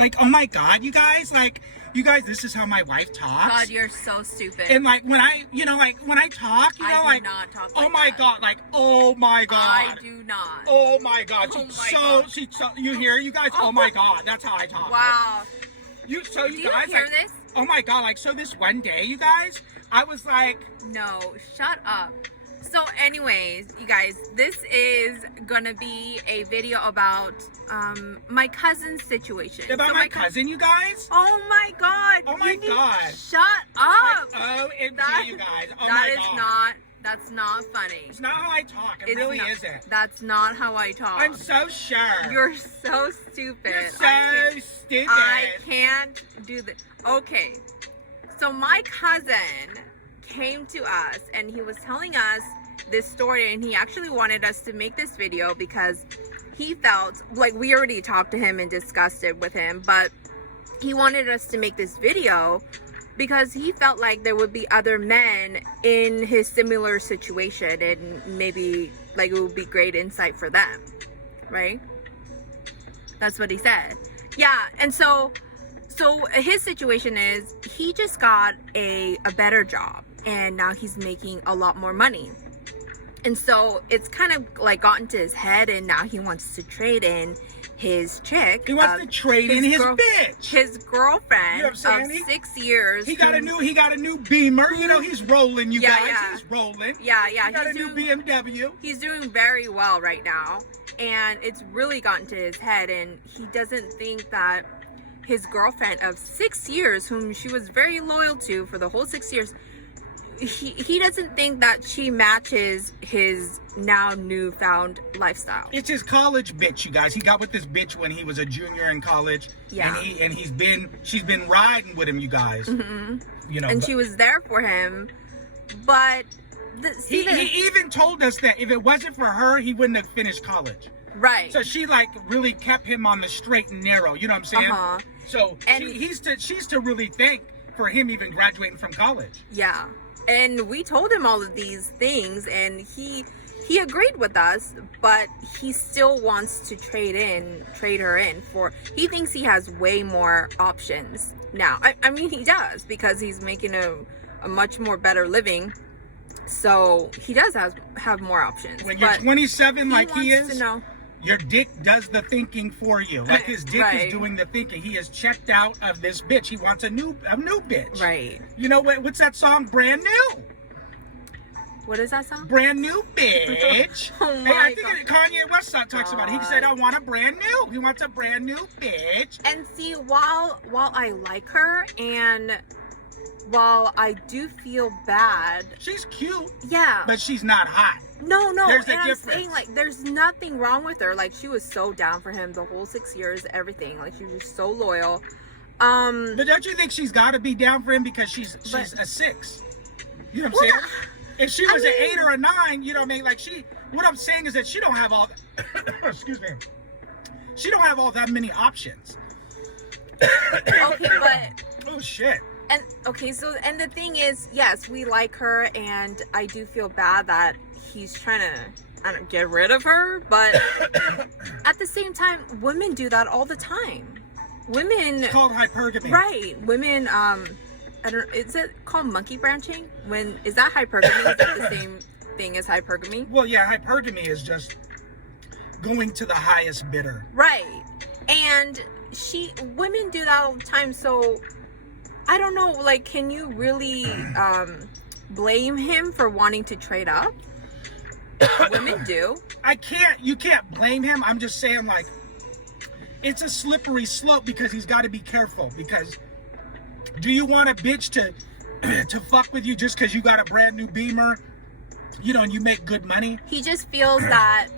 Like, oh my God, you guys, this is how my wife talks. God, you're so stupid. And like when I, when I talk, I do not talk like oh my that. God, oh my God. I do not. Oh my God. Oh my God. You hear, you guys? Oh my God, that's how I talk. Wow. You do you hear this? Oh my God, so this one day, you guys, I was like... No, shut up. So anyways, you guys, this is gonna be a video about my cousin's situation. About my cousin, you guys? Oh my God. Oh my God. Shut up. OMG, you guys. Oh my God. That's not funny. It's not how I talk. It really isn't. That's not how I talk. I'm so sure. You're so stupid. You're so stupid. I can't do this. Okay. So my cousin came to us and he was telling us this story, and he actually wanted us to make this video because he felt like we already talked to him and discussed it with him, but he wanted us to make this video because he felt like there would be other men in his similar situation, and maybe like it would be great insight for them, right? That's what he said. Yeah. And so his situation is he just got a better job, and now he's making a lot more money. And so it's kind of like gotten to his head, and now he wants to trade in his chick. He wants to trade in his bitch. His girlfriend, you know what I'm of saying? 6 years. He got a new Beamer. You know, he's rolling, you guys. Yeah. He's rolling. Yeah. He got a new BMW. He's doing very well right now. And it's really gotten to his head, and he doesn't think that his girlfriend of 6 years, whom she was very loyal to for the whole 6 years, he doesn't think that she matches his now newfound lifestyle. It's his college bitch, you guys. He got with this bitch when he was a junior in college. Yeah. And she's been riding with him, you guys. Mm-hmm. You know. And she was there for him, but he even told us that if it wasn't for her, he wouldn't have finished college. Right. So she like really kept him on the straight and narrow. You know what I'm saying? Uh-huh. So she's to really thank for him even graduating from college. Yeah. And we told him all of these things, and he agreed with us, but he still wants to trade her in for, he thinks he has way more options now. I mean, he does, because he's making a much more better living. So he does have more options. When you're 27 like he is, to know. Your dick does the thinking for you. Like his dick is doing the thinking. He is checked out of this bitch. He wants a new bitch. Right. You know what's that song? Brand New. What is that song? Brand new bitch. Oh my I think Kanye West talks about it. He said, I want a brand new. He wants a brand new bitch. And see, while I like her, and while I do feel bad, she's cute. Yeah. But she's not hot. No. There's a and difference. I'm saying, like, there's nothing wrong with her. Like, she was so down for him the whole 6 years, everything. Like, she was just so loyal. But don't you think she's got to be down for him because she's a 6? You know what I'm saying? If she was an 8 or a 9, you know what I mean? Like what I'm saying is that she don't have all, excuse me. She don't have all that many options. Okay, but. Oh shit. And okay, so and the thing is, yes, we like her, and I do feel bad that he's trying to, get rid of her, but at the same time, women do that all the time. Women. It's called hypergamy. Right. Women, is it called monkey branching? Is that hypergamy? Is that the same thing as hypergamy? Well, yeah, hypergamy is just going to the highest bidder. Right. And women do that all the time, so I don't know, like, can you really blame him for wanting to trade up? Women do. You can't blame him. I'm just saying, like, it's a slippery slope because he's got to be careful. Because do you want a bitch to fuck with you just because you got a brand new Beamer, you know, and you make good money? He just feels that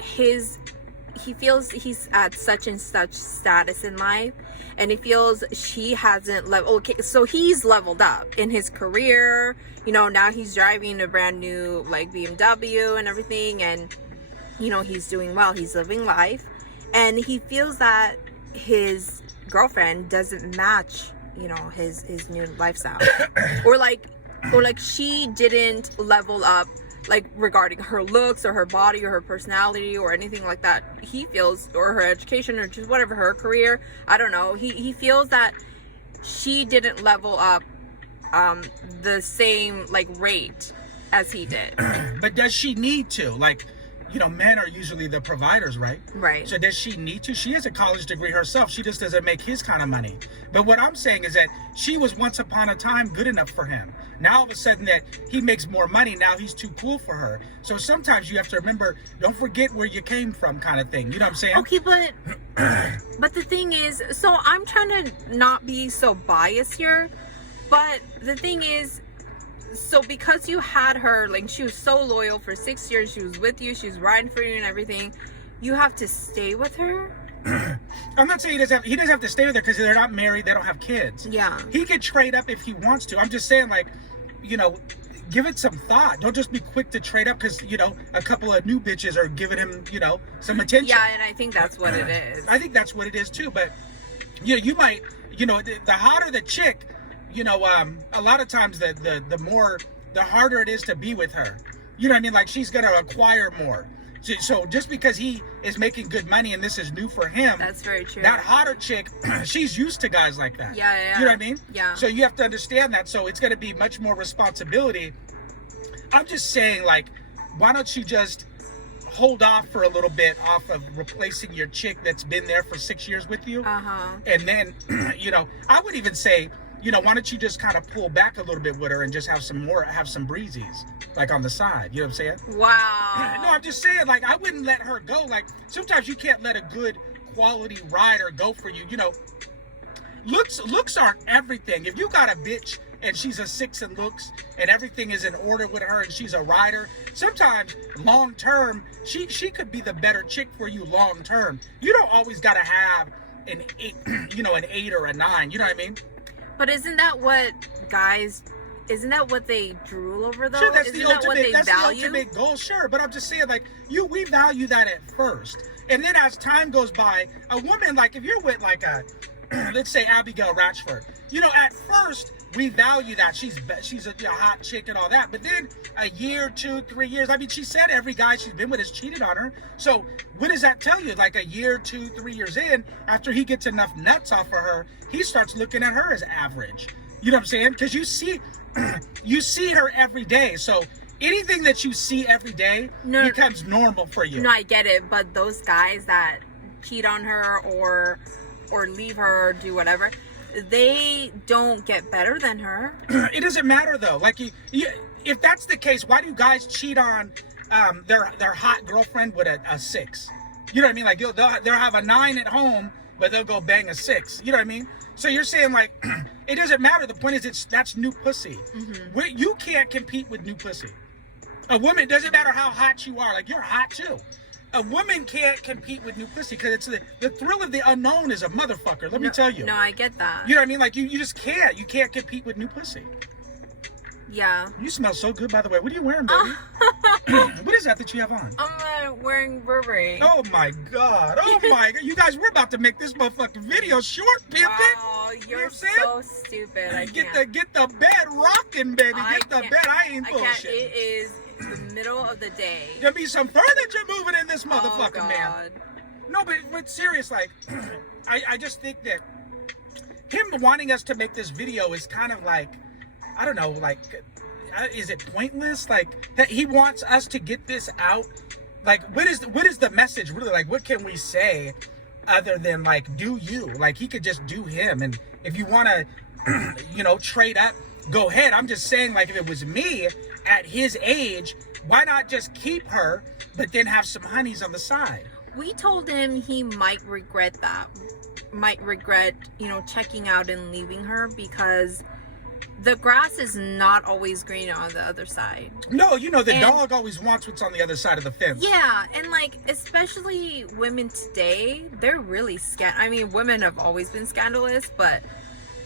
he feels he's at such and such status in life, and he feels she hasn't leveled. Okay, so he's leveled up in his career. You know, now he's driving a brand new like BMW and everything, and you know, he's doing well. He's living life, and he feels that his girlfriend doesn't match, you know, his new lifestyle, or like she didn't level up like regarding her looks or her body or her personality or anything like that. He feels, or her education or just whatever, her career, I don't know, he feels that she didn't level up the same like rate as he did. But does she need to? Like, you know, men are usually the providers, right? Right. So does she need to? She has a college degree herself. She just doesn't make his kind of money. But what I'm saying is that she was once upon a time good enough for him. Now all of a sudden that he makes more money, now he's too cool for her. So sometimes you have to remember, don't forget where you came from, kind of thing. You know what I'm saying? Okay, but the thing is, so I'm trying to not be so biased here, but the thing is, so because you had her, like, she was so loyal for 6 years, she was with you, she was riding for you and everything, you have to stay with her? I'm not saying he doesn't have to stay with her because they're not married, they don't have kids. Yeah. He could trade up if he wants to. I'm just saying, like, you know, give it some thought. Don't just be quick to trade up because, you know, a couple of new bitches are giving him, you know, some attention. Yeah, and I think that's what it is. I think that's what it is too. But, you know, you might, you know, the hotter the chick, you know, a lot of times the harder it is to be with her. You know what I mean? Like, she's going to acquire more. So just because he is making good money and this is new for him, that's very true. That hotter chick, she's used to guys like that. Yeah. You know what I mean? Yeah. So you have to understand that. So it's going to be much more responsibility. I'm just saying, like, why don't you just hold off for a little bit off of replacing your chick that's been there for 6 years with you? And then, you know, I would even say, you know, why don't you just kind of pull back a little bit with her and just have some breezies, like on the side. You know what I'm saying? Wow. No, I'm just saying, like, I wouldn't let her go. Like, sometimes you can't let a good quality rider go for you. You know, looks aren't everything. If you got a bitch and she's a 6 in looks and everything is in order with her and she's a rider, sometimes long term she could be the better chick for you long term. You don't always got to have an 8, you know, an 8 or a 9. You know what I mean? But isn't that what they drool over though? Sure, that's isn't the that ultimate. what they That's value? the ultimate goal. Sure, but I'm just saying, like, we value that at first, and then as time goes by, a woman, like, if you're with like a, let's say Abigail Ratchford, you know, at first we value that she's a hot chick and all that, but then a year, 2, 3 years. I mean, she said every guy she's been with has cheated on her. So what does that tell you? Like, a year, 2, 3 years in, after he gets enough nuts off of her, he starts looking at her as average. You know what I'm saying? Because you see her every day. So anything that you see every day becomes normal for you. No, I get it. But those guys that cheat on her or leave her or do whatever, they don't get better than her. It doesn't matter though. Like, if that's the case, why do guys cheat on their hot girlfriend with a 6? You know what I mean? Like, they'll have a 9 at home, but they'll go bang a 6. You know what I mean? So you're saying, like, it doesn't matter. The point is, that's new pussy. You can't compete with new pussy. A woman, it doesn't matter how hot you are. Like, you're hot too. A woman can't compete with new pussy because it's the thrill of the unknown is a motherfucker. Let me tell you. No, I get that. You know what I mean? Like, you just can't. You can't compete with new pussy. Yeah. You smell so good, by the way. What are you wearing, baby? What is that you have on? I'm wearing Burberry. Oh my god. Oh my god. You guys, we're about to make this motherfucking video short, pimpin'. Wow, you're you know what I'm so stupid. I get can't. the bed rocking, baby. Get the bed. I ain't I can't. bullshit. It is the middle of the day. There'll be some furniture moving in this Oh, motherfucker, God. man. No, but serious, like, I just think that him wanting us to make this video is kind of like, I don't know, like, is it pointless? Like, that he wants us to get this out. Like, what is the message really? Like, what can we say other than, like, do you? Like, he could just do him. And if you want to, you know, trade up, go ahead. I'm just saying, like, if it was me at his age, why not just keep her, but then have some honeys on the side? We told him he might regret that. Might regret, you know, checking out and leaving her because the grass is not always green on the other side. No, you know, the dog always wants what's on the other side of the fence. Yeah, and like, especially women today, they're really I mean, women have always been scandalous, but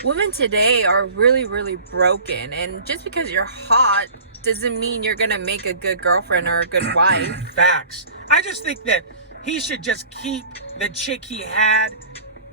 women today are really, really broken. And just because you're hot doesn't mean you're gonna make a good girlfriend or a good wife. Facts. I just think that he should just keep the chick he had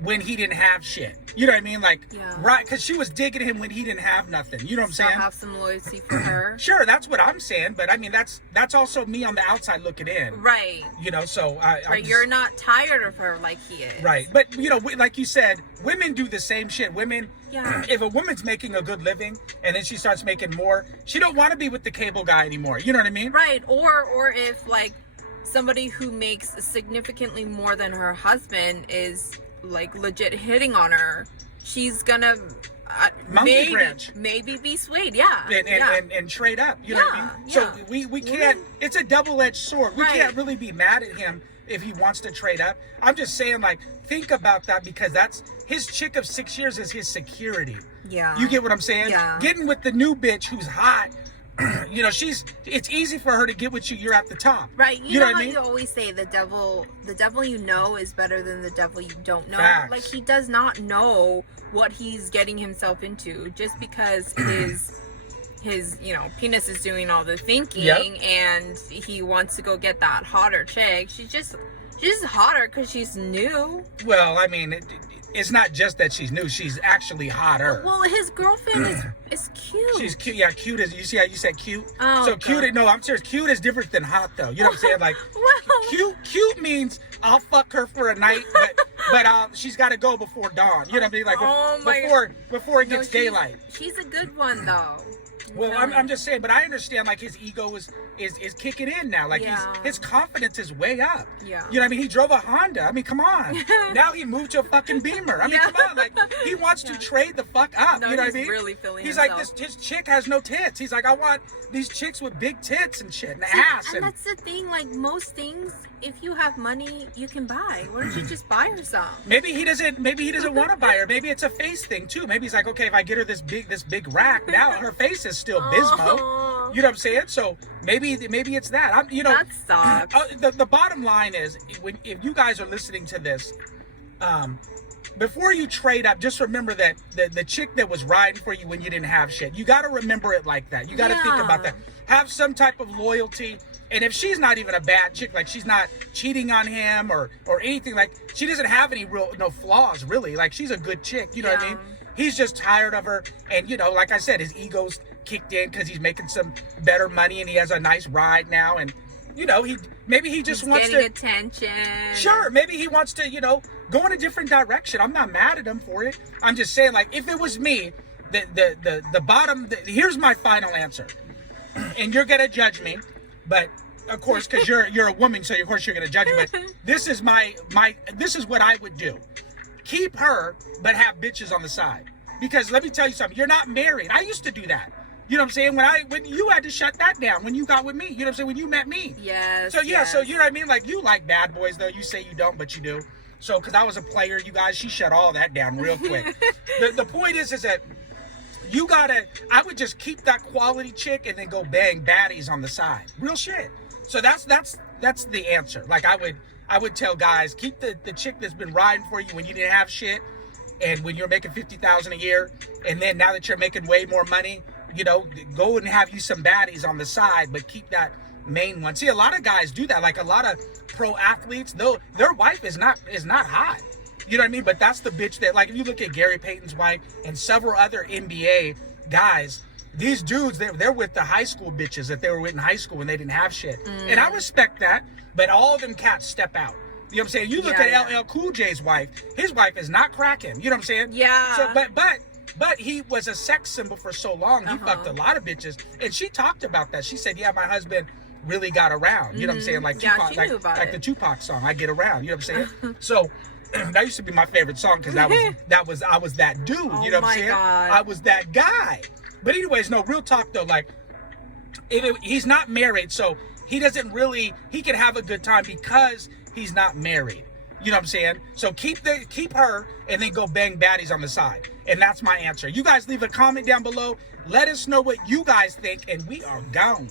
when he didn't have shit. You know what I mean? Like, Yeah. right, because she was digging him when he didn't have nothing. You know what I'm Still saying? have some loyalty for her. Sure, that's what I'm saying. But I mean, that's also me on the outside looking in. Right. You know, so But you're not tired of her like he is. Right. But, you know, like you said, women do the same shit. Women, Yeah. if a woman's making a good living and then she starts making more, she don't want to be with the cable guy anymore. You know what I mean? Right. Or if like somebody who makes significantly more than her husband is like legit hitting on her, she's gonna Monkey branch. maybe be swayed. Yeah. And trade up. You know what I mean? So we can't, it's a double-edged sword. We can't really be mad at him if he wants to trade up. I'm just saying, like, think about that, because that's his chick of 6 years is his security. Yeah. You get what I'm saying? Yeah. Getting with the new bitch who's hot, you know, it's easy for her to get with you. You're at the top. Right. You know what how I mean? you always say the devil you know is better than the devil you don't know. Facts. Like, he does not know what he's getting himself into just because his you know penis is doing all the thinking. And he wants to go get that hotter chick. She's just hotter because she's new. Well, I mean, it's not just that she's new. She's actually hotter. Well, his girlfriend is cute. She's cute. Yeah, cute is. You see how you said cute? Oh, so cute. God. No, I'm serious. Cute is different than hot, though. You know what I'm saying? Like, Well, cute means I'll fuck her for a night, but she's got to go before dawn. You know what I mean? Like, Oh, my before it no, gets daylight. She's a good one though. Well, No. I'm just saying, but I understand, like, his ego is kicking in now. Like, his confidence is way up. Yeah. You know what I mean? He drove a Honda. I mean, come on. Now he moved to a fucking Beamer. I mean, come on. Like, he wants to trade the fuck up. No, you know what I he's mean? really feeling He's himself. like, his chick has no tits. He's like, I want these chicks with big tits and shit and ass. And that's the thing, like, most things, if you have money, you can buy. Why don't you just buy her some? Maybe he doesn't want to buy her. Maybe it's a face thing too. Maybe he's like, okay, if I get her this big rack, now her face is still Bismo. Oh. You know what I'm saying? So maybe it's that. You know, That sucks. the bottom line is, if you guys are listening to this, before you trade up, just remember that the chick that was riding for you when you didn't have shit, you got to remember it like that. You got to think about that. Have some type of loyalty. And if she's not even a bad chick, like she's not cheating on him or anything, like she doesn't have any no flaws really. Like she's a good chick, you know what I mean? He's just tired of her, and you know, like I said, his ego's kicked in because he's making some better money and he has a nice ride now, and you know, maybe he just wants getting to attention. Sure, maybe he wants to, you know, go in a different direction. I'm not mad at him for it. I'm just saying, like, if it was me, the bottom. Here's my final answer, and you're gonna judge me, but of course, because you're a woman, so of course you're gonna judge me. But this is this is what I would do. Keep her, but have bitches on the side. Because let me tell you something. You're not married. I used to do that. You know what I'm saying? When you had to shut that down when you got with me. You know what I'm saying? When you met me. Yes. So yeah, yes. so you know what I mean? Like, you like bad boys though. You say you don't, but you do. So because I was a player, you guys, she shut all that down real quick. The point is that I would just keep that quality chick and then go bang baddies on the side. Real shit. So that's the answer. Like, I would tell guys, keep the chick that's been riding for you when you didn't have shit, and when you're making $50,000 a year, and then now that you're making way more money, you know, go and have you some baddies on the side, but keep that main one. See, a lot of guys do that. Like a lot of pro athletes, their wife is not hot. You know what I mean? But that's the bitch that, like, if you look at Gary Payton's wife and several other NBA guys, these dudes, they're with the high school bitches that they were with in high school when they didn't have shit. And I respect that, but all of them cats step out. You know what I'm saying? You look at LL Cool J's wife. His wife is not cracking. You know what I'm saying? Yeah. So, but he was a sex symbol for so long. He fucked a lot of bitches, and she talked about that. She said, "Yeah, my husband really got around." You know what I'm saying? Like Tupac, like the Tupac song, "I Get Around." You know what I'm saying? So that used to be my favorite song because I was that dude. You know what I'm saying? God. I was that guy. But anyways, no, real talk though. Like, he's not married, so he doesn't really. He can have a good time because he's not married. You know what I'm saying? So keep her and then go bang baddies on the side. And that's my answer. You guys leave a comment down below. Let us know what you guys think, and we are gone.